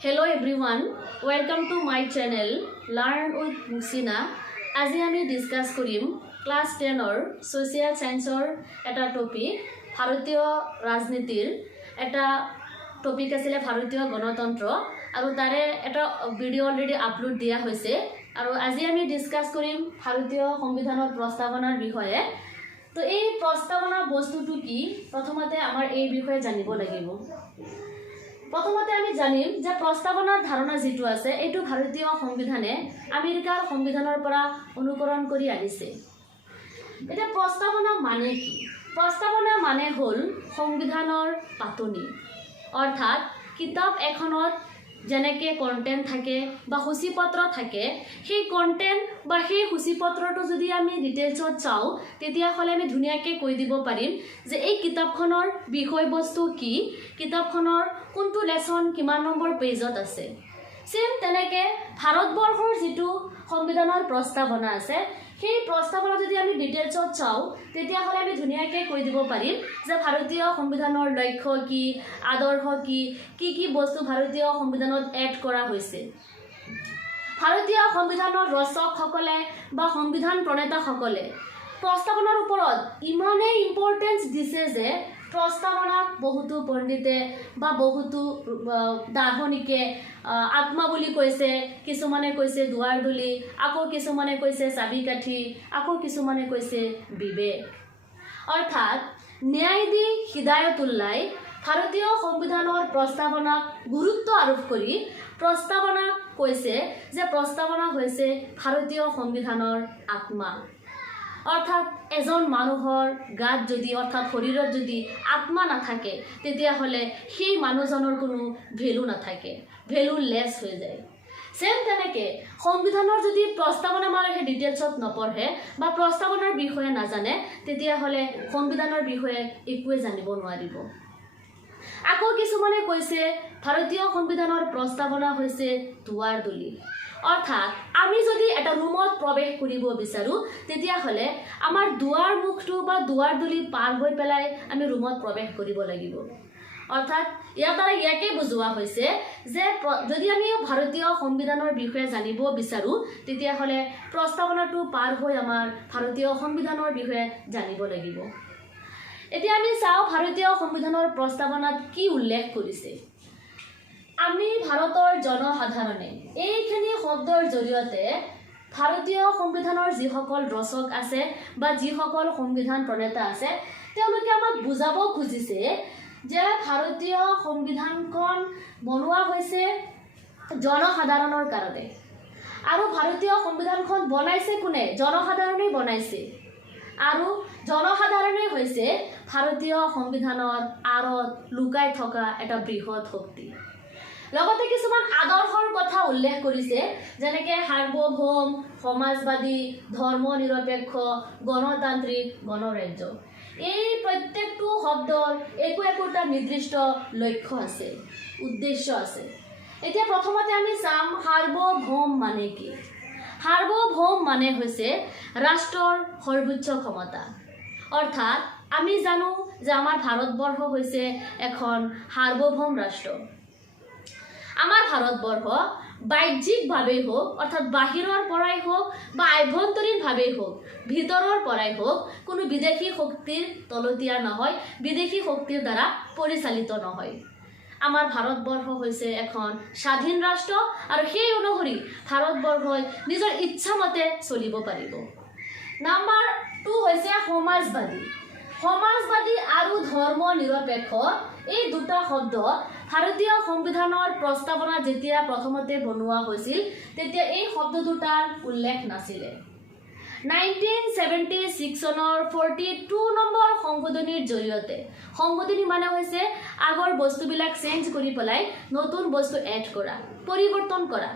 Hello everyone, welcome to my channel Learn with Musina. আজি আমি discuss কৰিম class 10 ৰ সোশিয়াল সায়েন্সৰ এটা টপিক ভাৰতীয় ৰাজনীতিৰ এটা টপিক আছিল ভাৰতীয় গণতন্ত্ৰ আৰু তাৰে এটা ভিডিও অলৰেডি আপলোড দিয়া হৈছে আৰু আজি আমি ডিসকাস কৰিম ভাৰতীয় সংবিধানৰ প্ৰস্তাৱনাৰ বিষয়ে। তো এই প্ৰস্তাৱনা বস্তুটো কি প্ৰথমতে আমাৰ এই বিষয়ে জানিব লাগিব। প্ৰথমতে আমি জানিম যে প্ৰস্তাৱনাৰ ধাৰণা যেটো আছে এটো ভাৰতীয় সংবিধানে আমেৰিকাৰ সংবিধানৰ পৰা অনুকৰণ কৰি আনিছে। এটা প্ৰস্তাৱনা মানে কি? প্ৰস্তাৱনা মানে হল সংবিধানৰ পাতনি, অৰ্থাৎ কিতাপ এখনত যেনেকে কন্টেন্ট থাকে বা সূচীপত্ৰ থাকে, সেই কন্টেন্ট বা সেই সূচীপত্ৰটো যদি আমি ডিটেইলছত চাও তেতিয়া হলে আমি ধুনিয়াকে কৈ দিব পাৰিম যে এই কিতাপখনৰ বিষয়বস্তু কি, কিতাপখনৰ কোনটো লেসন কিমান নম্বৰ পেজত আছে। সেম তেনেকে ভাৰতবৰ্ষৰ যেটো সংবিধানৰ প্ৰস্তাৱনা আছে সেই প্ৰস্তাৱনা যদি আমি ডিটেইলছত চাও তেতিয়া হলে আমি ধুনিয়াকে কৈ দিব পাৰিম যে ভাৰতীয় সংবিধানৰ লক্ষ্য কি, আদৰ্শ কি, কি বস্তু ভাৰতীয় সংবিধানত এড কৰা হৈছে। ভাৰতীয় সংবিধানৰ ৰচকসকলে বা সংবিধান প্ৰণেতাসকলে প্ৰস্তাৱনাৰ ওপৰত ইমানেই ইম্পৰ্টেন্স দিছে যে প্ৰস্তাৱনাক বহুতো পণ্ডিতে বা বহুতো দাৰ্শনিকে আত্মা বুলি কৈছে, কিছুমানে কৈছে দুৱাৰদলি, আকৌ কিছুমানে কৈছে চাবিকাঠি, আকৌ কিছুমানে কৈছে বিবেক। অৰ্থাৎ ন্যায়াধী হিদায়তুল্লাই ভাৰতীয় সংবিধানৰ প্ৰস্তাৱনাক গুৰুত্ব আৰোপ কৰি প্ৰস্তাৱনাক কৈছে যে প্ৰস্তাৱনা হৈছে ভাৰতীয় সংবিধানৰ আত্মা। অৰ্থাৎ এজন মানুহৰ গাত যদি অৰ্থাৎ শৰীৰত যদি আত্মা নাথাকে তেতিয়া হলে সেই মানুহজনৰ কোনো ভ্যালু নাথাকে, ভ্যালু লেস হৈ যায়। সেম তেনেকে সংবিধানৰ যদি প্ৰস্তাৱনা মানুহে ডিটেইলছত নপঢ়ে বা প্ৰস্তাৱনাৰ বিষয়ে নাজানে তেতিয়া হলে সংবিধানৰ বিষয়ে একোৱে জানিব নোৱাৰিব। আকৌ কিছুমানে কৈছে ভাৰতীয় সংবিধানৰ প্ৰস্তাৱনা হৈছে দুৱাৰদলি, অৰ্থাৎ আমি যদি এটা ৰুমত প্ৰৱেশ কৰিব বিচাৰো তেতিয়া হলে আমাৰ দুৱাৰ মুখটো বা দুৱাৰদলি পাৰ হৈ পেলাই আমি ৰুমত প্ৰৱেশ কৰিব লাগিব। অৰ্থাৎ ইয়াকে বুজোৱা হৈছে যে যদি আমি ভাৰতীয় সংবিধানৰ বিষয়ে জানিব বিচাৰো তেতিয়া হলে প্ৰস্তাৱনাটো পাৰ হৈ আমাৰ ভাৰতীয় সংবিধানৰ বিষয়ে জানিব লাগিব। এতিয়া আমি চাও ভাৰতীয় সংবিধানৰ প্ৰস্তাৱনাত কি উল্লেখ কৰিছে। আমি ভাৰতৰ জনসাধাৰণে এইখিনি শব্দৰ জৰিয়তে ভাৰতীয় সংবিধানৰ যিসকল ৰচক আছে বা যিসকল সংবিধান প্ৰণেতা আছে তেওঁলোকে আমাক বুজাব খুজিছে যে ভাৰতীয় সংবিধানখন বনোৱা হৈছে জনসাধাৰণৰ কাৰণে। আৰু ভাৰতীয় সংবিধানখন বনাইছে কোনে? জনসাধাৰণেই বনাইছে। আৰু জনসাধাৰণে হৈছে ভাৰতীয় সংবিধানৰ আঁৰত লুকাই থকা এটা বৃহৎ শক্তি। লগতে কিছুমান আদৰ্শৰ কথা উল্লেখ কৰিছে যেনেকে সাৰ্বভৌম, সমাজবাদী, ধৰ্ম নিৰপেক্ষ, গণতান্ত্ৰিক, গণৰাজ্য। এই প্ৰত্যেকটো শব্দৰ একোটা নিৰ্দিষ্ট লক্ষ্য আছে, উদ্দেশ্য আছে। এতিয়া প্ৰথমতে আমি চাম সাৰ্বভৌম মানে কি। সাৰ্বভৌম মানে হৈছে ৰাষ্ট্ৰৰ সৰ্বোচ্চ ক্ষমতা। অৰ্থাৎ আমি জানো যে আমাৰ ভাৰতবৰ্ষ হৈছে এখন সাৰ্বভৌম ৰাষ্ট্ৰ। আমাৰ ভাৰতবৰ্ষ বাহ্যিকভাৱেই হোক অৰ্থাৎ বাহিৰৰ পৰাই হোক বা আভ্যন্তৰীণভাৱেই হোক ভিতৰৰ পৰাই হোক কোনো বিদেশী শক্তিৰ তলতীয়া নহয়, বিদেশী শক্তিৰ দ্বাৰা পৰিচালিত নহয়। আমাৰ ভাৰতবৰ্ষ হৈছে এখন স্বাধীন ৰাষ্ট্ৰ আৰু সেই অনুসৰি ভাৰতবৰ্ষই নিজৰ ইচ্ছামতে চলিব পাৰিব। নাম্বাৰ 2 হৈছে সমাজবাদী। সমাজবাদী আৰু ধৰ্ম নিৰপেক্ষ এই দুটা শব্দ ভাৰতীয় সংবিধানৰ প্ৰস্তাৱনা যেতিয়া প্ৰথমতে বনোৱা হৈছিল তেতিয়া এই শব্দ দুটাৰ উল্লেখ নাছিলে। 1976 চনৰ 42 নম্বৰ সংশোধনীৰ জৰিয়তে, সংশোধনী মানে হৈছে আগৰ বস্তুবিলাক চেঞ্জ কৰি পেলাই নতুন বস্তু এড কৰা, পৰিৱৰ্তন কৰা।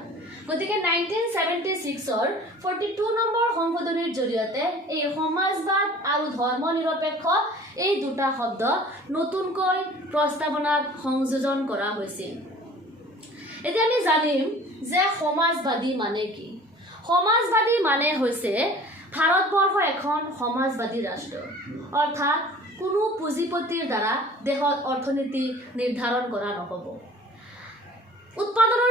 গতিকে 1976 ৰ 42 নম্বৰ সংশোধনীৰ জৰিয়তে এই সমাজবাদ আৰু ধৰ্ম নিৰপেক্ষ এই দুটা শব্দ নতুনকৈ প্ৰস্তাৱনাত সংযোজন কৰা হৈছিল। এতিয়া আমি জানিম যে সমাজবাদী মানে কি। সমাজবাদী মানে হৈছে ভাৰতবৰ্ষ এখন সমাজবাদী ৰাষ্ট্ৰ। অৰ্থাৎ কোনো পুঁজিপতিৰ দ্বাৰা দেশৰ অৰ্থনীতি নিৰ্ধাৰণ কৰা নহ'ব। উৎপাদন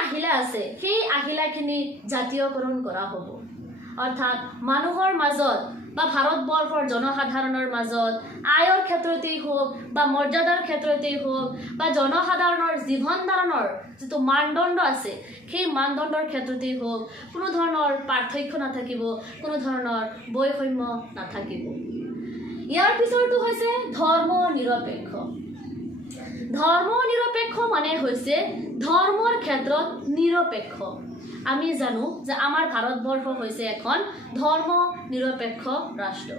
আহিলা আছে সেই আহিলাখিনি জাতীয়কৰণ কৰা হ'ব অৰ্থাৎ মানুহৰ মাজত বা ভাৰতবৰ্ষৰ জনসাধাৰণৰ মাজত আয়ৰ ক্ষেত্ৰতেই হওক বা মৰ্যাদাৰ ক্ষেত্ৰতেই হওক বা জনসাধাৰণৰ জীৱন ধাৰণৰ যিটো মানদণ্ড আছে সেই মানদণ্ডৰ ক্ষেত্ৰতেই হওক কোনো ধৰণৰ পাৰ্থক্য নাথাকিব কোনো ধৰণৰ বৈষম্য নাথাকিব ইয়াৰ পিছৰটো হৈছে ধৰ্ম নিৰপেক্ষ ধৰ্ম নিৰপেক্ষ মানে হৈছে ধৰ্মৰ ক্ষেত্ৰত নিৰপেক্ষ আমি জানো যে আমাৰ ভাৰতবৰ্ষ হৈছে এখন ধৰ্ম নিৰপেক্ষ ৰাষ্ট্ৰ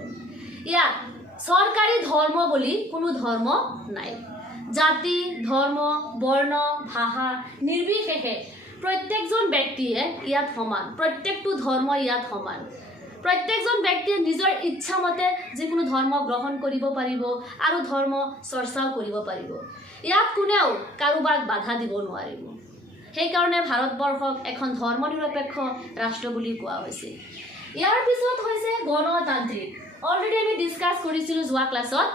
ইয়াত চৰকাৰী ধৰ্ম বুলি কোনো ধৰ্ম নাই জাতি ধৰ্ম বৰ্ণ ভাষা নিৰ্বিশেষে প্ৰত্যেকজন ব্যক্তিয়ে ইয়াত সমান প্ৰত্যেকটো ধৰ্ম ইয়াত সমান প্ৰত্যেকজন ব্যক্তিয়ে নিজৰ ইচ্ছামতে যিকোনো ধৰ্ম গ্ৰহণ কৰিব পাৰিব আৰু ধৰ্ম চৰ্চাও কৰিব পাৰিব ইয়াত কোনেও কাৰোবাক বাধা দিব নোৱাৰিব সেইকাৰণে ভাৰতবৰ্ষক এখন ধৰ্ম নিৰপেক্ষ ৰাষ্ট্ৰ বুলি কোৱা হৈছে ইয়াৰ পিছত হৈছে গণতান্ত্ৰিক অলৰেডি আমি ডিছকাছ কৰিছিলোঁ যোৱা ক্লাছত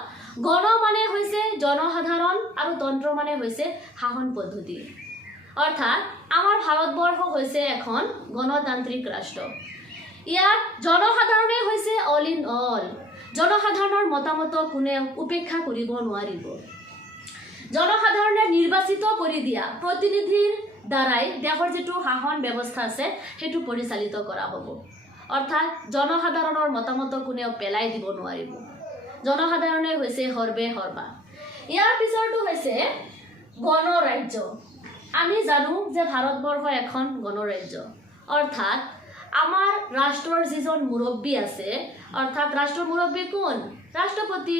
গণ মানে হৈছে জনসাধাৰণ আৰু তন্ত্ৰ মানে হৈছে শাসন পদ্ধতি অৰ্থাৎ আমাৰ ভাৰতবৰ্ষ হৈছে এখন গণতান্ত্ৰিক ৰাষ্ট্ৰ ইয়াত জনসাধাৰণে হৈছে অল ইন অল জনসাধাৰণৰ মতামত কোনেও উপেক্ষা কৰিব নোৱাৰিব জনসাধাৰণে নিৰ্বাচিত কৰি দিয়া প্ৰতিনিধিৰ দ্বাৰাই দেশৰ যিটো শাসন ব্যৱস্থা আছে সেইটো পৰিচালিত কৰা হ'ব অৰ্থাৎ জনসাধাৰণৰ মতামত কোনেও পেলাই দিব নোৱাৰিব জনসাধাৰণে হৈছে সৰ্বে সৰ্বা ইয়াৰ পিছৰটো হৈছে গণৰাজ্য আমি জানো যে ভাৰতবৰ্ষ এখন গণৰাজ্য অৰ্থাৎ আমাৰ ৰাষ্ট্ৰৰ যিজন মুৰব্বী আছে অৰ্থাৎ ৰাষ্ট্ৰৰ মুৰব্বী কোন ৰাষ্ট্ৰপতি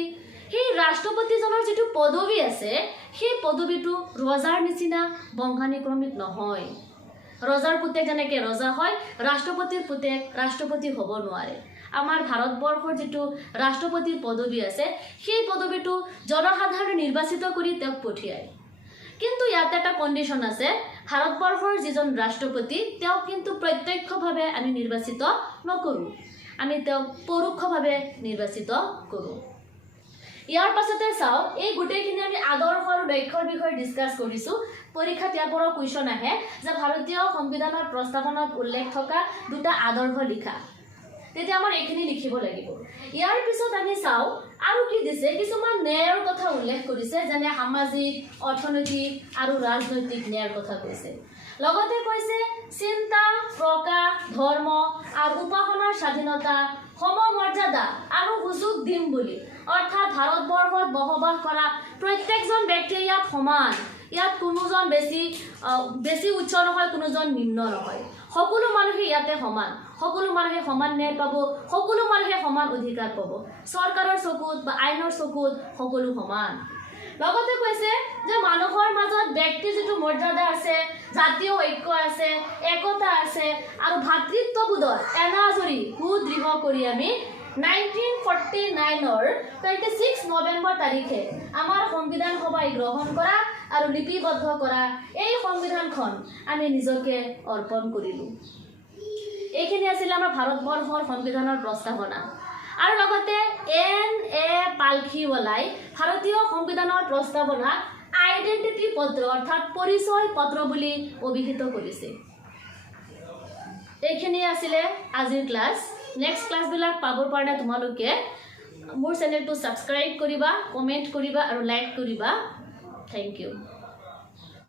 সেই ৰাষ্ট্ৰপতিজনৰ যিটো পদবী আছে সেই পদবীটো ৰজাৰ নিচিনা বংশানুক্ৰমিক নহয় ৰজাৰ পুতেক যেনেকৈ ৰজা হয় ৰাষ্ট্ৰপতিৰ পুতেক ৰাষ্ট্ৰপতি হ'ব নোৱাৰে আমাৰ ভাৰতবৰ্ষৰ যিটো ৰাষ্ট্ৰপতিৰ পদবী আছে সেই পদবীটো জনসাধাৰণে নিৰ্বাচিত কৰি তেওঁক পঠিয়ায় কিন্তু ইয়াত এটা কণ্ডিশ্যন আছে ভাৰতবৰ্ষৰ যিজন ৰাষ্ট্ৰপতি তেওঁক কিন্তু প্ৰত্যক্ষভাৱে আমি নিৰ্বাচিত নকৰোঁ আমি তেওঁক পৰোক্ষভাৱে নিৰ্বাচিত কৰোঁ ইয়াৰ পাছতে চাওঁ এই গোটেইখিনি আমি আদৰ্শ আৰু লক্ষ্যৰ বিষয়ে ডিছকাছ কৰিছোঁ পৰীক্ষাত ইয়াৰ পৰা কুৱেশ্যন আহে যে ভাৰতীয় সংবিধানৰ প্ৰস্তাৱনাত উল্লেখ থকা দুটা আদৰ্শ লিখা তেতিয়া আমাৰ এইখিনি লিখিব লাগিব ইয়াৰ পিছত আমি চাওঁ আৰু কি দিছে কিছুমান ন্যায়ৰ কথা উল্লেখ কৰিছে যেনে সামাজিক অৰ্থনৈতিক আৰু ৰাজনৈতিক ন্যায়ৰ কথা কৈছে লগতে কৈছে চিন্তা প্ৰকাশ ধৰ্ম আৰু উপাসনাৰ স্বাধীনতা সমমৰ্যাদা আৰু সুযোগ দিম বুলি অৰ্থাৎ ভাৰতবৰ্ষত বসবাস কৰা প্ৰত্যেকজন ব্যক্তিয়ে ইয়াত সমান ইয়াত কোনোজন বেছি উচ্চ নহয় কোনোজন নিম্ন নহয় সকলো মানুহে ইয়াতে সমান সকলো মানুহে সমান ন্যায় পাব সকলো মানুহে সমান অধিকাৰ পাব চৰকাৰৰ চকুত বা আইনৰ চকুত সকলো সমান লগতে কৈছে যে মানুহৰ মাজত ব্যক্তি যিটো মৰ্যাদা আছে জাতীয় ঐক্য আছে একতা আছে আৰু ভাতৃত্ববোধৰ এনাজৰী সুদৃঢ় কৰি আমি 1949 26 নৱেম্বৰ তাৰিখে আমাৰ সংবিধান সভাই গ্ৰহণ কৰা আৰু লিপিবদ্ধ কৰা এই সংবিধানখন আমি নিজকে অৰ্পণ কৰিলোঁ এইখিনি আছিল আমাৰ ভাৰতবৰ্ষৰ সংবিধানৰ প্ৰস্তাৱনা আৰু লগতে N.A. পালখিৱালাই ভাৰতীয় সংবিধানৰ প্ৰস্তাৱনা আইডেণ্টিটি পত্ৰ অৰ্থাৎ পৰিচয় পত্ৰ বুলি অভিহিত কৰিছে এইখিনি আছিলে আজিৰ ক্লাছ নেক্সট ক্লাছবিলাক পাবৰ কাৰণে তোমালোকে মোৰ চেনেলটো ছাবস্ক্ৰাইব কৰিবা কমেণ্ট কৰিবা আৰু লাইক কৰিবা থেংক ইউ